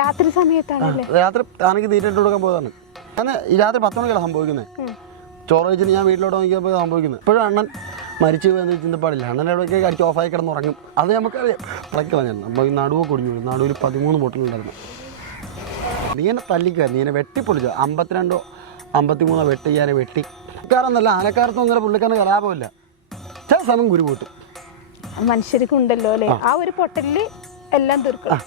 രാത്രി സമയത്താണ് രാത്രി ആണെങ്കിൽ തീറ്റയിട്ട് കൊടുക്കാൻ പോയതാണ്. അങ്ങനെ ഈ രാത്രി 10 മണിക്കല്ല സംഭവിക്കുന്നത്. ചോറ് കഴിച്ചിട്ട് ഞാൻ വീട്ടിലോട്ട് നോക്കിയപ്പോൾ സംഭവിക്കുന്നത്. ഇപ്പോഴും അണ്ണൻ മരിച്ചു പോയെന്ന് ചിന്തപ്പാടില്ല. അണ്ണൻ എവിടെയൊക്കെ അടിച്ച് ഓഫായി കിടന്നുറങ്ങും. അത് നമുക്കറിയാം. ഇളക്കി വന്നു നമ്മൾ ഈ നടുവ് കുടിഞ്ഞു. നടുവിൽ 13 പൊട്ടലുണ്ടായിരുന്നു. നീ എന്നെ തല്ലിക്കുക, നീ എന്നെ വെട്ടിപ്പൊളിച്ചു. 52 53 വെട്ടി ഞാൻ വെട്ടി. ആനക്കാരെന്നല്ല, ആനക്കാരത്തും അങ്ങനെ പുള്ളിക്കാരന് കലാപമില്ല. ചില സമയം കുരു കൂട്ടും. മനുഷ്യർക്കുണ്ടല്ലോ അല്ലേ ആ ഒരു പൊട്ടലില് എല്ലാം തീർക്കണം.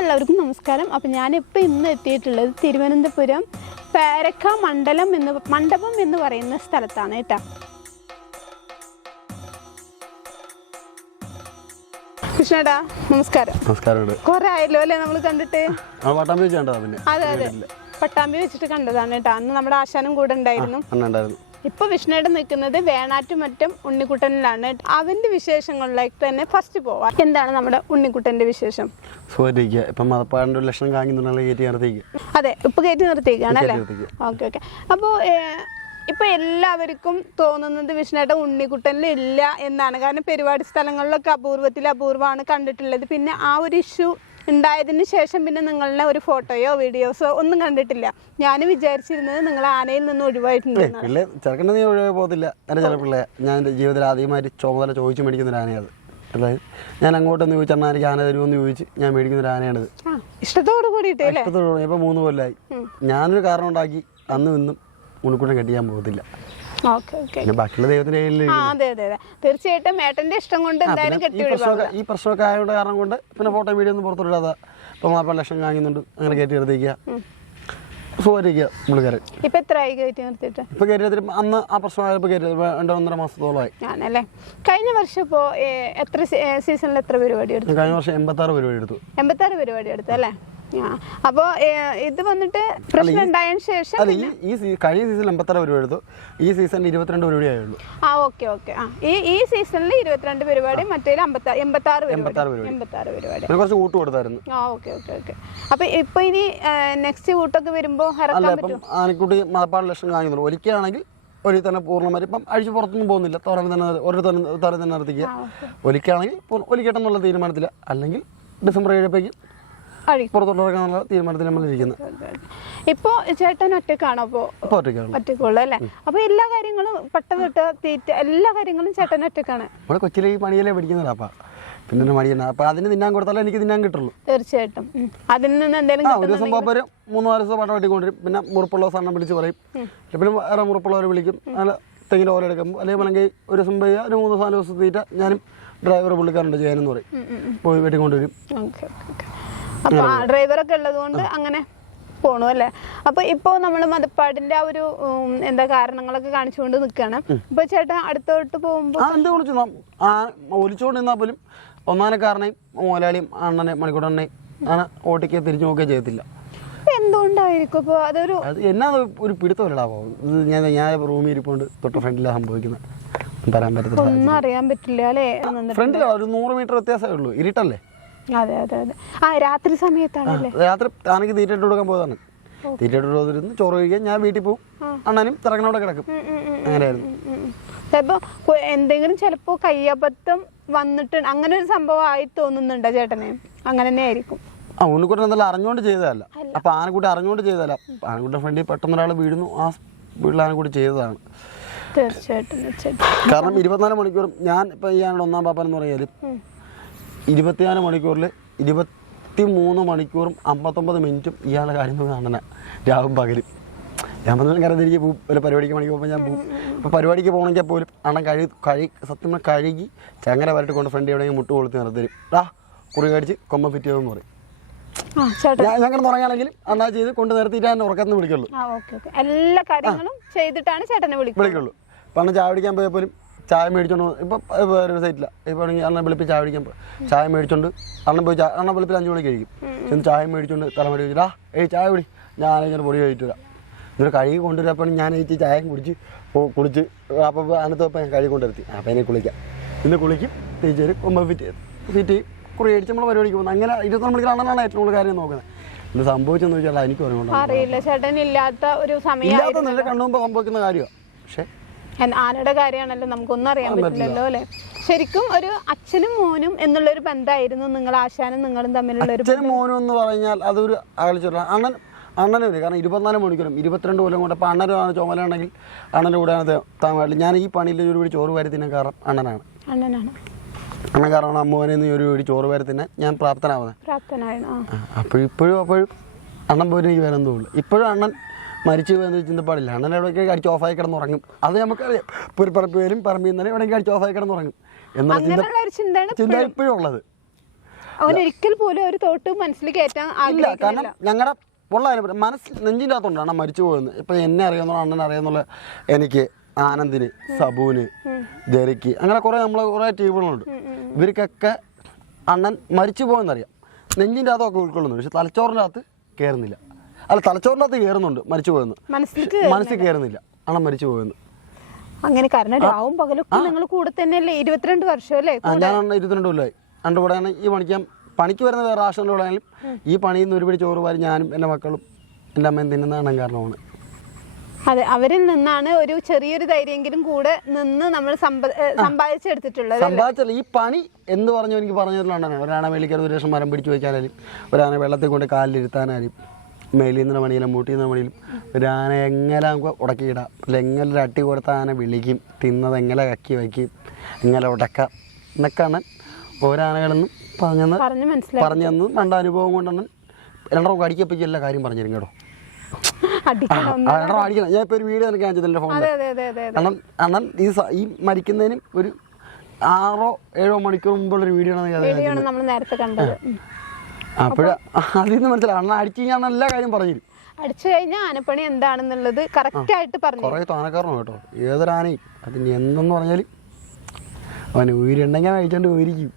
എല്ലാവർക്കും നമസ്കാരം. അപ്പം ഞാനിപ്പോൾ ഇന്ന് എത്തിയിട്ടുള്ളത് തിരുവനന്തപുരം പേരക്ക മണ്ഡപം എന്ന് പറയുന്ന സ്ഥലത്താണ് കേട്ടോ. കൃഷ്ണേട്ടാ നമസ്കാരം. നമസ്കാരം. കുറെ ആയല്ലോ അല്ലേ നമ്മൾ കണ്ടിട്ട്? അതെ അതെ, പട്ടാമ്പി വെച്ചിട്ട് കണ്ടതാണ് കേട്ടോ. അന്ന് നമ്മുടെ ആശാനും കൂടെ ഉണ്ടായിരുന്നു. ഇപ്പൊ വിഷ്ണുവേട്ടൻ നിൽക്കുന്നത് വേണാറ്റുമറ്റം ഉണ്ണിക്കുട്ടനിലാണ്. അവന്റെ വിശേഷങ്ങളിലേക്ക് തന്നെ ഫസ്റ്റ് പോവാം. എന്താണ് നമ്മുടെ ഉണ്ണിക്കുട്ടന്റെ വിശേഷം? അതെ, ഇപ്പൊ കയറ്റി നിർത്തിയേക്കാണല്ലേ? ഓക്കെ. അപ്പോ ഇപ്പൊ എല്ലാവർക്കും തോന്നുന്നത് വിഷ്ണുവേട്ടൻ ഉണ്ണിക്കുട്ടനിൽ ഇല്ല എന്നാണ്. കാരണം പരിപാടി സ്ഥലങ്ങളിലൊക്കെ അപൂർവമാണ് കണ്ടിട്ടുള്ളത്. പിന്നെ ആ ഒരു ഇഷ്യൂ ഉണ്ടായതിന് ശേഷം പിന്നെ നിങ്ങളുടെ ഒരു ഫോട്ടോയോ വീഡിയോസോ ഒന്നും കണ്ടിട്ടില്ല. ഞാൻ വിചാരിച്ചിരുന്നത് നിങ്ങൾ ആനയിൽ നിന്ന് ഒഴിവായിട്ടുണ്ട്. ചെറുക്കണ്ട നീ ഒഴിവായി പോകത്തില്ല. എൻ്റെ ചില പിള്ളേ ഞാൻ എൻ്റെ ജീവിതത്തിൽ ആദ്യമായിട്ട് ചുമതല ചോദിച്ചു മേടിക്കുന്ന ഒരു ആനയാണ്. അതായത് ഞാൻ അങ്ങോട്ടൊന്ന് ചോദിച്ചാൽ എനിക്ക് ആന തരുമെന്ന് ചോദിച്ച് ഞാൻ മേടിക്കുന്ന ഒരു ആനയാണിത്. ഇഷ്ടത്തോട് കൂടിയിട്ട് ഇഷ്ടത്തോട്. ഇപ്പം 3 കൊല്ലമായി. ഞാനൊരു കാരണം ഉണ്ടാക്കി അന്നും ഇന്നും ഉണ്ണിക്കുട്ടൻ കെട്ടിയാൻ പോകത്തില്ല. ബാക്കിയുള്ള ദൈവത്തിന്റെ തീർച്ചയായിട്ടും ഏട്ടന്റെ ഇഷ്ടം കൊണ്ട് ഈ പ്രശ്നമൊക്കെ ആയതുകൊണ്ട് കാരണം കൊണ്ട് പിന്നെ ഫോട്ടോ വീഡിയോ ഒന്നും പുറത്തുവിടാതെ ഇപ്പൊ 40 ലക്ഷം കാണിക്കുന്നുണ്ട്. അങ്ങനെ കയറ്റി നിർത്തിക്കുക സുഖമായിരിക്കുക പുള്ളിക്കാരൻ. ഇപ്പൊ എത്രയായി കയറ്റി നിർത്തിയിട്ട്? ഇപ്പൊ കയറ്റി നിർത്തിട്ട് അന്ന് ആ പ്രശ്നമായപ്പോ കയറ്റി 2-1.5 മാസത്തോളമായി. ആണല്ലേ. കഴിഞ്ഞ വർഷം ഇപ്പോ എത്ര സീസണിൽ എത്ര പരിപാടി എടുത്തു? കഴിഞ്ഞ വർഷം 86 പരിപാടി എടുത്തു. 86 പരിപാടി എടുത്തു അല്ലേ? അപ്പൊ ഇത് വന്നിട്ട് പ്രശ്നം ഉണ്ടായതിനു ശേഷം കഴിഞ്ഞ സീസണിൽ 86 പരിപാടി എടുത്തു. ഈ സീസണിൽ 22 പരിപാടി ആയുള്ളൂ. ഓക്കെ. ഈ സീസണിൽ 22 പരിപാടി, മറ്റേ 86 പരിപാടി കുറച്ച് കൂട്ട് കൊടുത്തായിരുന്നു. ഓക്കെ. അപ്പൊ ഇപ്പൊ ഇനി നെക്സ്റ്റ് കൂട്ടൊക്കെ വരുമ്പോ ആനക്കുട്ടി 40 ലക്ഷം കാണിക്കുന്നുള്ളൂ. ഒരിക്കലാണെങ്കിൽ ഒരു തന്നെ പൂർണ്ണമായിട്ട് ഇപ്പം അഴിച്ച് പുറത്തൊന്നും പോകുന്നില്ല. ഒരു തറ തന്നെ നിർത്തിക്കുക. ഒലിക്കാണെങ്കിൽ ഒലിക്കട്ടെന്നുള്ള തീരുമാനത്തില്ല. അല്ലെങ്കിൽ ഡിസംബർ 7 പുറത്തോട്ടിറങ്ങാനുള്ള തീരുമാനത്തിൽ നമ്മൾ ഇരിക്കുന്നത്. ഇപ്പൊ ചേട്ടൻ ഒറ്റക്കാണോ? ഒറ്റക്കുള്ളൂ അല്ലേ? അപ്പൊ എല്ലാ കാര്യങ്ങളും പട്ടതൊട്ട് തീറ്റ എല്ലാ കാര്യങ്ങളും ചേട്ടൻ ഒറ്റക്കാണ്. നമ്മള് കൊച്ചിലെ ഈ പണിയല്ലേ പിടിക്കുന്നതാ. അപ്പൊ പിന്നെ മടിയല്ല. അപ്പൊ അതിന് തിന്നാൻ കൊടുത്താലേ എനിക്ക് തിന്നാൻ കിട്ടുള്ളൂ. തീർച്ചയായിട്ടും അതിൽ നിന്ന് എന്തെങ്കിലും ഒരു ദിവസം പോപ്പര് 3-4 ദിവസം പട്ടം വെട്ടിക്കൊണ്ടിരും. പിന്നെ മുറുപ്പുള്ള സാധനം വിളിച്ച് പറയും. പിന്നെ വേറെ മുറുപ്പുള്ളവരെ വിളിക്കും. നല്ല തെങ്ങിൻ്റെ ഓല എടുക്കുമ്പോൾ അല്ലെങ്കിൽ ഒരു ദിവസം പോയി ഒരു 3-4 ദിവസം തീറ്റ ഞാനും ഡ്രൈവർ പുള്ളിക്കാരുണ്ട് ചെയ്യാനെന്ന് പറയും. പോയി വെട്ടിക്കൊണ്ടുവരും. അപ്പൊ ഡ്രൈവറൊക്കെ ഉള്ളത് കൊണ്ട് അങ്ങനെ പോണു അല്ലേ? അപ്പൊ ഇപ്പൊ നമ്മള് മതപ്പാടിന്റെ ആ ഒരു എന്താ കാരണങ്ങളൊക്കെ കാണിച്ചുകൊണ്ട് നിൽക്കുകയാണ്. ഇപ്പൊ ചേട്ടാ അടുത്തോട്ട് പോകുമ്പോ ഒലിച്ചോണ്ട് നിന്നാ പോലും ഒന്നാനക്കാരനെയും മോലാളിയും അണ്ണനെ മണിക്കൂട്ടണ്ണനെയും അങ്ങനെ ഓട്ടിക്ക് തിരിച്ചു നോക്കുകയും ചെയ്യത്തില്ല. എന്തുകൊണ്ടായിരിക്കും ഇപ്പൊ അതൊരു എന്നാ ഒരു പിടുത്തമല്ലടാവോ? ഞാൻ റൂമിൽ ഇരിപ്പോണ്ട് തൊട്ട് ഫ്രണ്ടിലാ സംഭവിക്കുന്നത്. പറയാൻ പറ്റത്തില്ല, ഒന്നും അറിയാൻ പറ്റില്ല അല്ലേ? ഫ്രണ്ടിലാ ഒരു 100 മീറ്റർ വ്യത്യാസമേ ഉള്ളൂ. ഇരുട്ടല്ലേ? അതെ. രാത്രി സമയത്താണല്ലേ? രാത്രി ആനക്ക് തീറ്റയിട്ട് കൊടുക്കാൻ പോയതാണ്. തീറ്റയിട്ട് കൊടുത്തിരുന്ന് ചോറ് കഴിക്കാൻ ഞാൻ വീട്ടിൽ പോകും. അണ്ണനും തിറങ്ങനോടെ കിടക്കും. അങ്ങനെയായിരുന്നു. ചിലപ്പോ എന്തെങ്കിലും ചിലപ്പോ കയ്യബദ്ധം വന്നിട്ട് അങ്ങനെ ഒരു സംഭവം ആയി തോന്നുന്നുണ്ടോ ചേട്ടനെ? അങ്ങനെ തന്നെ ആയിരിക്കും. ഉണ്ണിക്കുട്ടൻ എന്തായാലും അറിഞ്ഞുകൊണ്ട് ചെയ്തതല്ല. അപ്പൊ ആനക്കുട്ടി അറിഞ്ഞുകൊണ്ട് ചെയ്തതല്ല. ആനക്കുട്ടി ഫ്രണ്ടിൽ പെട്ടെന്ന് ഒരാൾ വീഴുന്നു. ആ വീട്ടിൽ ആനക്കുട്ടി ചെയ്തതാണ്. തീർച്ചയായിട്ടും. കാരണം 24 മണിക്കൂറും ഞാൻ ഇപ്പൊ ഈ ആനയുടെ ഒന്നാം പാപ്പൻ എന്ന് പറഞ്ഞാൽ 24 മണിക്കൂറിൽ 23 മണിക്കൂറും 59 മിനിറ്റും ഇയാളുടെ കാര്യങ്ങൾ കാണുന്ന രാവും പകലും. ഞാൻ പറഞ്ഞാൽ കാരണം തിരികെ പോകും. ഒരു പരിപാടിക്ക് മണിക്ക് പോകുമ്പോൾ ഞാൻ പോകും. ഇപ്പോൾ പരിപാടിക്ക് പോകണമെങ്കിൽ പോലും അണ്ണൻ സത്യം കഴുകി ചങ്ങര വരട്ട് കൊണ്ട് ഫ്രണ്ട് എവിടെയെങ്കിലും മുട്ട് കൊളുത്തി നിർത്തരും. കുറി കടിച്ച് കൊമ്പ ഫിറ്റ് ചെയ്തെന്ന് പറയും. ഞാൻ കിടന്ന് ഉറങ്ങാണെങ്കിലും അണ്ണാ ചെയ്ത് കൊണ്ട് നിർത്തിയിട്ട് ഞാൻ ഉറക്കത്തിന് വിളിക്കുള്ളൂ. എല്ലാ കാര്യങ്ങളും ചെയ്തിട്ടാണ് ചേട്ടനെ വിളിക്കുള്ളൂ. പണ്ട് ചായ പിടിക്കാൻ പോയാൽ പോലും ചായ മേടിച്ചോണ്ട് ഇപ്പം വേറൊരു സൈറ്റില്ല. ഇപ്പോൾ ആണെങ്കിൽ അണ്ണൻ വെളുപ്പിൽ ചായ പിടിക്കാൻ ചായ മേടിച്ചോണ്ട് അണ്ണൻ പോയി അണ്ണൻ വെളുപ്പിൽ 5 മണിക്ക് കഴിക്കും. ചെന്ന് ചായ മേടിച്ചോണ്ട് തലമുടി വെച്ചിട്ടാ ചായ കുടി, ഞാൻ ആണെങ്കിൽ പൊടി കഴിച്ചിട്ട് വരാം. എന്നിട്ട് കഴുകി കൊണ്ടുവരപ്പോൾ ഞാൻ ചായ കുടിച്ച് അപ്പോൾ അനത്തപ്പോൾ ഞാൻ കഴുകി കൊണ്ടുവരുത്തി. അപ്പം എന്നെ കുളിക്കാം. ഇന്ന് കുളിക്കും, തേച്ച് തരും, കൊമ്പ ഫിറ്റ് കുറി അടിച്ച് നമ്മൾ പരിപാടിക്ക് പോകുന്നത്. അങ്ങനെ 24 മണിക്കൂർ അണ്ണനാണ് ഏറ്റവും കൂടുതൽ കാര്യം നോക്കുന്നത്. ഇത് സംഭവിച്ചെന്ന് വെച്ചാൽ എനിക്ക് അറിയില്ല. ചേട്ടൻ ഇല്ലാത്ത ഒരു സമയം നല്ല കണ്ണുമ്പോൾ സംഭവിക്കുന്ന കാര്യമാണ്. പക്ഷേ ആനയുടെ കാര്യമാണല്ലോ, നമുക്കൊന്നും അറിയാൻ പറ്റില്ലല്ലോ അല്ലേ? ശരിക്കും ഒരു അച്ഛനും മോനും എന്നുള്ളൊരു ബന്ധമായിരുന്നു നിങ്ങൾ ആശാനും നിങ്ങളും തമ്മിലുള്ള ഒരു അച്ഛനും മോനും എന്ന് പറഞ്ഞാൽ അതൊരു അകലിച്ചുള്ള അണ്ണനും ഇല്ല. കാരണം 24 മണിക്കൂറും 22 കൊല്ലം കൊണ്ട് അപ്പോൾ അണ്ണനാണ് ചുമലാണെങ്കിൽ അണ്ണൻ്റെ കൂടെയാണ് താങ്ങാറില്ല. ഞാൻ ഈ പണിയിൽ ഒരു പിടി ചോറ് വാരി തിന്നാൻ കാരണം അണ്ണനാണ്. അണ്ണൻ കാരണം അമ്മോനെ ഒരു പിടി ചോറ് വാരി തിന്നാൻ ഞാൻ പ്രാപ്തനാവുന്നത്. അപ്പോഴും അണ്ണൻ പോലും എനിക്ക് വേറെ എന്തോ ഉള്ളു. ഇപ്പോഴും അണ്ണൻ മരിച്ചു പോയെന്ന് ചിന്തപ്പാടില്ല. അണ്ണൻ എവിടെയൊക്കെ അടിച്ച് ഓഫായി കിടന്നുറങ്ങും. അത് നമുക്കറിയാം. ഒരു പറമ്പ് വരും പറമ്പിൽ നിന്ന് എവിടെയെങ്കിലും അടിച്ച് ഓഫായി കിടന്നുറങ്ങും എന്നുള്ള ചിന്ത ഇപ്പോഴും ഉള്ളത്. അവനൊരിക്കൽ പോലും ഒരു തോട്ട് മനസ്സിൽ കയറ്റാൻ ഇല്ല. കാരണം ഞങ്ങളുടെ ഉള്ള മനസ്സിൽ നെഞ്ചിൻ്റെ അകത്തുണ്ട് അണ്ണൻ മരിച്ചു പോയെന്ന്. ഇപ്പം എന്നെ അറിയാമെന്നുള്ള അണ്ണൻ അറിയാമെന്നുള്ള എനിക്ക്, ആനന്ദിന്, സബുവിന്, ജെറിക്ക്, അങ്ങനെ കുറേ ടീമുകളുണ്ട്. ഇവർക്കൊക്കെ അണ്ണൻ മരിച്ചു പോയെന്നറിയാം. നെഞ്ചിൻ്റെ അകത്തൊക്കെ ഉൾക്കൊള്ളുന്നുണ്ട്. പക്ഷെ തലച്ചോറിൻ്റെ അകത്ത് കയറുന്നില്ല. അല്ല, തലച്ചോറിൻ്റെ അകത്ത് കയറുന്നുണ്ട്. മരിച്ചു പോയെന്ന് മനസ്സിൽ കയറുന്നില്ല അണ്ണൻ മരിച്ചു പോയെന്ന്. അങ്ങനെ കാരണം രാവും പകലൊക്കെ നിങ്ങൾ കൂടെ തന്നെയല്ലേ? 22 വർഷം അല്ലേ? ഞാൻ 22 കൊല്ലമായി എൻ്റെ കൂടെയാണ് ഈ പണിക്ക് വരുന്ന വേറെ ആശുപത്രികളാണെങ്കിലും ഈ പണിയിൽ നിന്ന് ഒരുപിടി ചോറ് വാരി ഞാനും എൻ്റെ മക്കളും എൻ്റെ അമ്മയും തിന്നുന്നതാണ് കാരണമാണ്. അതെ, അവരിൽ നിന്നാണ് ഒരു ചെറിയൊരു ധൈര്യമെങ്കിലും കൂടെ നിന്ന് നമ്മൾ സമ്പാദിച്ചെടുത്തിട്ടുള്ളത്. സമ്പാദിച്ചല്ല, ഈ പണി എന്ന് പറഞ്ഞു എനിക്ക് പറഞ്ഞിട്ടുള്ളതാണ്. ഒരാണെ മേലിക്കത് ഒരു ലക്ഷം മരം പിടിച്ച് വയ്ക്കാനായാലും, ഒരാണെ വെള്ളത്തിൽ കൊണ്ട് കാലിലിരുത്താനായാലും, മേലിൽ നിന്ന് പണിയിലും മൂട്ടിൽ നിന്ന് പണിയിലും, ഒരാന എങ്ങനെ നമുക്ക് ഉടക്കിയിടാം, അല്ല എങ്ങനെ ഒരു അട്ടി കൊടുത്ത ആന വിളിക്കും, തിന്നത് എങ്ങനെ കക്കി വയ്ക്കും, എങ്ങനെ ഉടക്കാം എന്നൊക്കെയാണ് ഓരാനകളെന്നും പറഞ്ഞു തന്നു. രണ്ട് അനുഭവം കൊണ്ടാണ് രണ്ടോ അടിക്കപ്പിക്ക് എല്ലാ കാര്യം പറഞ്ഞു തരും കേട്ടോ. അടിക്കണം. ഞാൻ ഇപ്പോൾ ഒരു വീഡിയോ എനിക്ക് കാണിച്ചത് എൻ്റെ ഫോണിൽ. അണ്ണൻ ഈ മരിക്കുന്നതിനും ഒരു 6-7 മണിക്കൂർ മുമ്പുള്ളൊരു വീഡിയോ ആണ് നമ്മൾ നേരത്തെ കണ്ടത്. അപ്പോഴ അതിൽ നിന്ന് മനസ്സിലാവും അണ്ണൻ അടിച്ചു കഴിഞ്ഞാൽ എല്ലാ കാര്യം പറഞ്ഞു. അടിച്ചു കഴിഞ്ഞാൽ ആനപ്പണി എന്താണെന്നുള്ളത് കറക്റ്റ് ആയിട്ട് പറഞ്ഞു. കുറേ താനക്കാരണം കേട്ടോ. ഏതൊരാനയും അതിന് എന്തെന്ന് പറഞ്ഞാൽ അവന് ഉയരുണ്ടെങ്കിൽ കഴിച്ചോണ്ട് പോയിരിക്കും.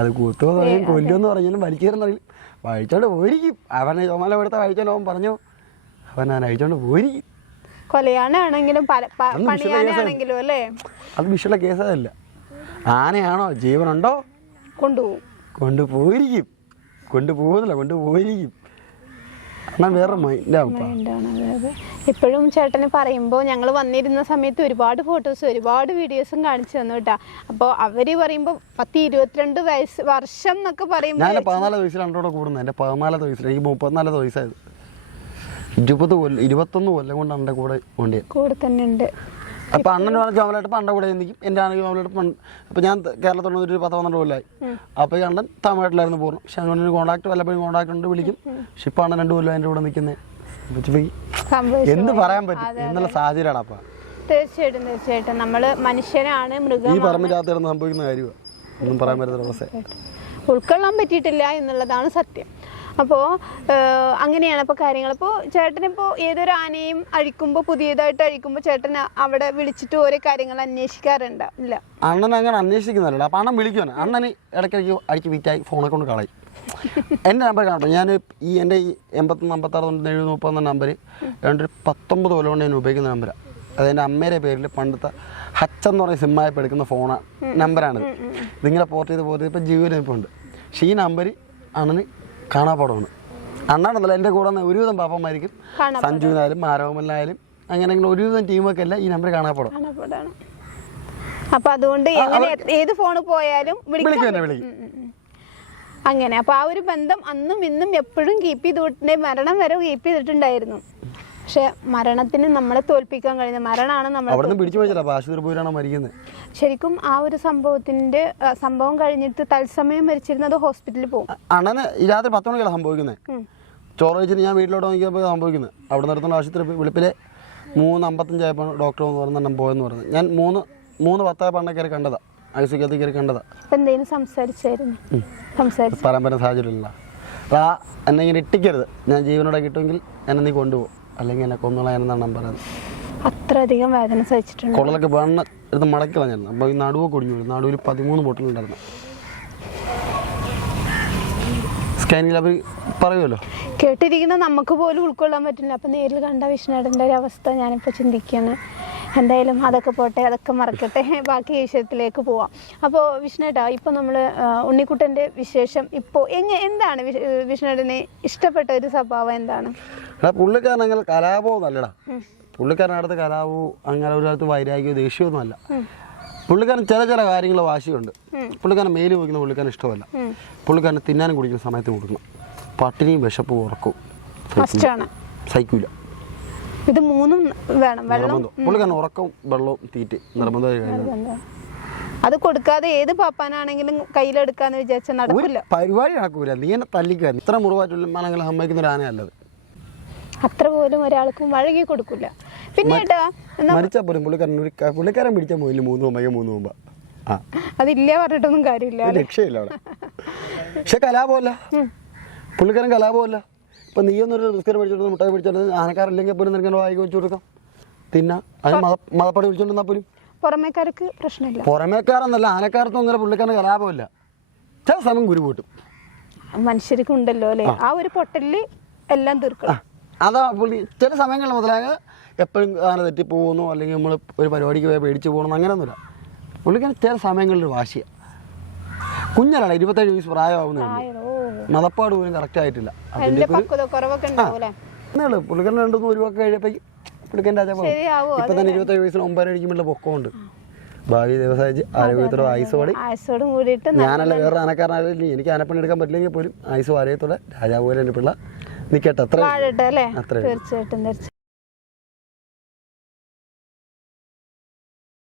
അത് കൂത്തുമെന്ന് പറയും, കൊല്ലുമെന്ന് പറഞ്ഞാലും വലിച്ചേരെന്ന് പറയും, വഴിച്ചോണ്ട് പോയിരിക്കും. അവനെ ചുമല എടുത്ത വഴിച്ചോണ്ട് അവൻ പറഞ്ഞോ, അവൻ അഴിച്ചോണ്ട് പോയിരിക്കും. കൊലയാനാണെങ്കിലും പണിയാനാണെങ്കിലും അല്ലേ, അത് വിഷയുള്ള കേസല്ല. ആനയാണോ, ജീവനുണ്ടോ, കൊണ്ടുപോയിരിക്കും. കൊണ്ടുപോയിരിക്കും. എന്നാൽ വേറെ മൈൻഡാണ്. ഇപ്പോഴും ചേട്ടന് പറയുമ്പോൾ ഞങ്ങൾ വന്നിരുന്ന സമയത്ത് ഒരുപാട് ഫോട്ടോസും ഒരുപാട് വീഡിയോസും കാണിച്ചു തന്നു കേട്ടാ. അപ്പോൾ അവര് പറയുമ്പോൾ 10-22 വർഷം എന്നൊക്കെ പറയുമ്പോൾ ഞാൻ 14 വയസ്സിലാണ് കൂടെ കൂടുന്നത്. എൻ്റെ 14 വയസ്സിൽ എനിക്ക് 34 വയസ്സായത്. 21 കൊല്ലം കൊണ്ട് അണ്ണൻ്റെ കൂടെ തന്നെ ഉണ്ട്. അപ്പം അണ്ണൻ ചുമലായിട്ട് പണ്ട കൂടെ നിൽക്കും. എൻ്റെ ആണെങ്കിൽ ചുമലായിട്ട് ഇപ്പം ഞാൻ കേരളത്തിൽ ഒരു 10-12 കൊല്ലമായി. അപ്പോൾ ഈ അണ്ണൻ തമിഴ്നാട്ടിലായിരുന്നു പൂർണ്ണം. പക്ഷെ അതുകൊണ്ട് കോൺടാക്ട് വല്ലപ്പോഴും കോൺടാക്ട് ഉണ്ട്, വിളിക്കും. പക്ഷെ ഇപ്പം അണ്ണൻ 2 കൊല്ലം എൻ്റെ കൂടെ നിൽക്കുന്നത്. എന്ത് പറയാൻ പറ്റും എന്നുള്ള സാഹചര്യമാണ്. അപ്പം തീർച്ചയായിട്ടും നമ്മൾ മനുഷ്യരാണ്, മൃഗം. ഈ പറമ്പിനകത്ത് സംഭവിക്കുന്ന കാര്യമാണ്, ഒന്നും പറയാൻ പറ്റുന്ന അവസ്ഥ. ഉൾക്കൊള്ളാൻ പറ്റിയിട്ടില്ല എന്നുള്ളതാണ് സത്യം. അപ്പോൾ അങ്ങനെയാണ് ഇപ്പോൾ കാര്യങ്ങൾ. അപ്പോൾ ചേട്ടനിപ്പോൾ ഏതൊരു ആനയും അഴിക്കുമ്പോൾ, പുതിയതായിട്ട് അഴിക്കുമ്പോൾ ചേട്ടൻ അവിടെ വിളിച്ചിട്ട് ഓരോ കാര്യങ്ങൾ അന്വേഷിക്കാറുണ്ട്? ഇല്ല, അണ്ണൻ അങ്ങനെ അന്വേഷിക്കുന്നില്ല. അപ്പം അണ്ണൻ വിളിക്കുവാണ്. അണ്ണന് ഇടയ്ക്കിടയ്ക്ക് അടിച്ച് വിറ്റായി ഫോണെ കൊണ്ട് കളയും. എൻ്റെ നമ്പർ കാണട്ടെ. ഞാൻ എൻ്റെ 81 56 730 നമ്പർ 19 കൊല്ലം കൊണ്ട് ഞാൻ ഉപയോഗിക്കുന്ന നമ്പറാണ്. അതെൻ്റെ അമ്മയുടെ പേരിൽ പണ്ടത്തെ ഹച്ചെന്ന് പറയുന്ന സിമ്മായപ്പോൾ എടുക്കുന്ന ഫോണാണ്, നമ്പറാണിത്. ഇതിങ്ങനെ പോർട്ട് ചെയ്ത് ഇപ്പോൾ ജീവൻ ഇപ്പോൾ ഉണ്ട്. പക്ഷേ ഈ നമ്പർ അണ്ണന് കാണാപ്പാടമാണ്. അണ്ണാണെന്നല്ല, എൻ്റെ കൂടെ ഒരുവിധം പാപ്പന്മാർക്കും, സഞ്ജുവിനായാലും ആരോമലിനായാലും അങ്ങനെ ഒരുവിധം ടീമൊക്കെ അല്ല ഈ നമ്പർ കാണാപ്പാടും. അപ്പോൾ അതുകൊണ്ട് ഏത് ഫോണ് പോയാലും വിളിക്കും. അങ്ങനെ അപ്പോൾ ആ ഒരു ബന്ധം അന്നും ഇന്നും എപ്പോഴും കീപ്പ് ചെയ്തിട്ടുണ്ട്. മരണം വരെ കീപ്പ് ചെയ്തിട്ടുണ്ടായിരുന്നു. പക്ഷെ മരണത്തിന് നമ്മളെ തോൽപ്പിക്കാൻ കഴിയുന്ന മരണമാണ് നമ്മൾ. ശരിക്കും ആ ഒരു സംഭവം കഴിഞ്ഞിട്ട് തത്സമയം മരിച്ചിരുന്നത് ഹോസ്പിറ്റലിൽ പോകും. അണ്ണന് രാത്രി 10 മണിക്കാണ് സംഭവിക്കുന്നത്. ചോറ് കഴിച്ചിട്ട് ഞാൻ വീട്ടിലോട്ട് നോക്കിയപ്പോൾ സംഭവിക്കുന്നത്. അവിടെ നിർത്തുന്ന ആശുപത്രി വെളുപ്പിലെ 3:55 ആയപ്പോൾ ഡോക്ടർ എന്ന് പറഞ്ഞാൽ പോയെന്ന് പറഞ്ഞു. ഞാൻ 3:10 പണ്ണ കയറി കണ്ടതാ, ഐസിക്കകത്ത് കയറി കണ്ടതാ. എന്തെങ്കിലും സംസാരിച്ചായിരുന്നു? പറയാൻ പറ്റുന്ന സാഹചര്യമില്ല. എന്നെ ഇങ്ങനെ ഇട്ടിക്കരുത്, ഞാൻ ജീവനോടെ കിട്ടുമെങ്കിൽ എന്നെ നീ കൊണ്ടുപോകും, അല്ലെങ്കിൽ എന്നെ കൊന്നുകളയെന്നാണ് ഞാൻ പറയുന്നത്. അത്രയധികം വേദന സഹിച്ചിട്ടുണ്ട്. കുടലൊക്കെ വേണ എടുത്ത് മടക്കി കളഞ്ഞായിരുന്നു. അപ്പോൾ ഈ നടുവൊക്കെ ഒടിഞ്ഞു പോയി. നടുവിൽ 13 പൊട്ടലുണ്ടായിരുന്നു. സ്കാനിങ്ങിൽ അവർ പറയുമല്ലോ. കേട്ടിരിക്കുന്ന നമുക്ക് പോലും ഉൾക്കൊള്ളാൻ പറ്റില്ല. അപ്പം നേരിൽ കണ്ട വിഷ്ണുവേട്ടൻ്റെ ഒരു അവസ്ഥ ഞാനിപ്പോൾ ചിന്തിക്കുകയാണ്. എന്തായാലും അതൊക്കെ പോട്ടെ, അതൊക്കെ മറക്കട്ടെ, ബാക്കി വിഷയത്തിലേക്ക് പോവാം. അപ്പോൾ വിഷ്ണുവേട്ടാ, ഇപ്പോൾ നമ്മൾ ഉണ്ണിക്കുട്ടൻ്റെ വിശേഷം ഇപ്പോൾ എന്താണ് വിഷ്ണുവേട്ടന് ഇഷ്ടപ്പെട്ട ഒരു സ്വഭാവം എന്താണ്? പുള്ളിക്കാരൻ അങ്ങനെ കലാപവും നല്ലടാ. പുള്ളിക്കാരനടുത്ത് കലാപവും അങ്ങനെ ഒരിടത്ത് വൈരാഗ്യവും ദേഷ്യമൊന്നും അല്ല. പുള്ളിക്കാരൻ ചില കാര്യങ്ങൾ വാശിയുണ്ട്. പുള്ളിക്കാരൻ മേല് വയ്ക്കുന്ന പുള്ളിക്കാരൻ ഇഷ്ടമല്ല. പുള്ളിക്കാരൻ തിന്നാനും കുടിക്കുന്ന സമയത്ത് കൊടുക്കണം. പട്ടിണിയും വിശപ്പും ഉറക്കവും സഹിക്കൂല. ഇത് മൂന്നും വേണം. വെള്ളം പുള്ളിക്കാരൻ ഉറക്കവും വെള്ളവും തീറ്റ നിർബന്ധമായി. അത് കൊടുക്കാതെ ഏത് പാപ്പാനാണെങ്കിലും കയ്യിലെടുക്കാന്ന് വിചാരിച്ചാൽ നടക്കില്ല. പരിപാടി നടക്കൂല. നീ എന്നെ തല്ലിക്കാൻ ഇത്ര മുറിവായിട്ടുള്ള മലങ്ങൾ സമ്മതിക്കുന്ന ഒരു ആനയല്ലത്. അത്ര പോലും ഒരാൾക്കും വഴകി കൊടുക്കില്ല. പിന്നെ മരിച്ചാൽ പോലും പുള്ളിക്കാരൻ പിടിച്ച പോയില്ല 3 മുമ്പ്. അതില്ല പറഞ്ഞിട്ടൊന്നും കാര്യമില്ല. രക്ഷയില്ല അവിടെ. പക്ഷെ കലാപമല്ല, പുള്ളിക്കാരൻ കലാപമല്ല. ഇപ്പൊ നീ ഒന്നൊരു ബിസ്ക്കറ്റ് പിടിച്ചോണ്ട് മുട്ടായി പിടിച്ചോണ്ട് ആനക്കാരില്ലെങ്കിൽ പോലും നിനക്ക് വായിക്ക് വെച്ചു കൊടുക്കാം, തിന്നാ. അതിന് മതപ്പടി വിളിച്ചോണ്ടിരുന്നാ പോലും പുറമേക്കാർക്ക് പ്രശ്നമില്ല. പുറമേക്കാരെന്നല്ല, ആനക്കാർക്കും അങ്ങനെ പുള്ളിക്കാരന് കലാപമില്ല. ചില സമയം ഗുരു കൂട്ടും. മനുഷ്യർക്കും ഉണ്ടല്ലോ അല്ലേ ആ ഒരു പൊട്ടലില് എല്ലാം തീർക്കണം. അതാ പുള്ളി ചില സമയങ്ങളിൽ മുതലായ എപ്പോഴും ആന തെറ്റിപ്പോകുന്നു, അല്ലെങ്കിൽ നമ്മൾ ഒരു പരിപാടിക്ക് പോയി പേടിച്ച് പോകണം, അങ്ങനെയൊന്നുമില്ല. പുള്ളിക്കാരൻ ചില സമയങ്ങളിൽ വാശിയാണ്. കുഞ്ഞനാണ്, 27 വയസ്സ് പ്രായമാവുന്നേ ഉള്ളൂ. മതപ്പാട് പോലും കറക്റ്റ് ആയിട്ടില്ല. പുള്ളിക്കാരൻ 2-3 രൂപ കഴിയപ്പോഴേക്കും പുള്ളിക്കാരൻ രാജാവ്. ഇപ്പൊ തന്നെ 27 വയസ്സിന് 9 അടിക്കുമ്പോഴുള്ള പൊക്കമുണ്ട്. ഭാവി വ്യവസായിച്ച് ആരോഗ്യത്തോടെ ആയുസോടെ ഞാനല്ല വേറെ ആനക്കാരനായാലും എനിക്ക് ആനപ്പണി എടുക്കാൻ പറ്റില്ലെങ്കിൽ പോലും ആയുസ് ആരോഗ്യത്തോടെ രാജാവ് പോലെ എൻ്റെ പിള്ള നിൽക്കട്ടെ. അത്ര തീർച്ചയായിട്ടും.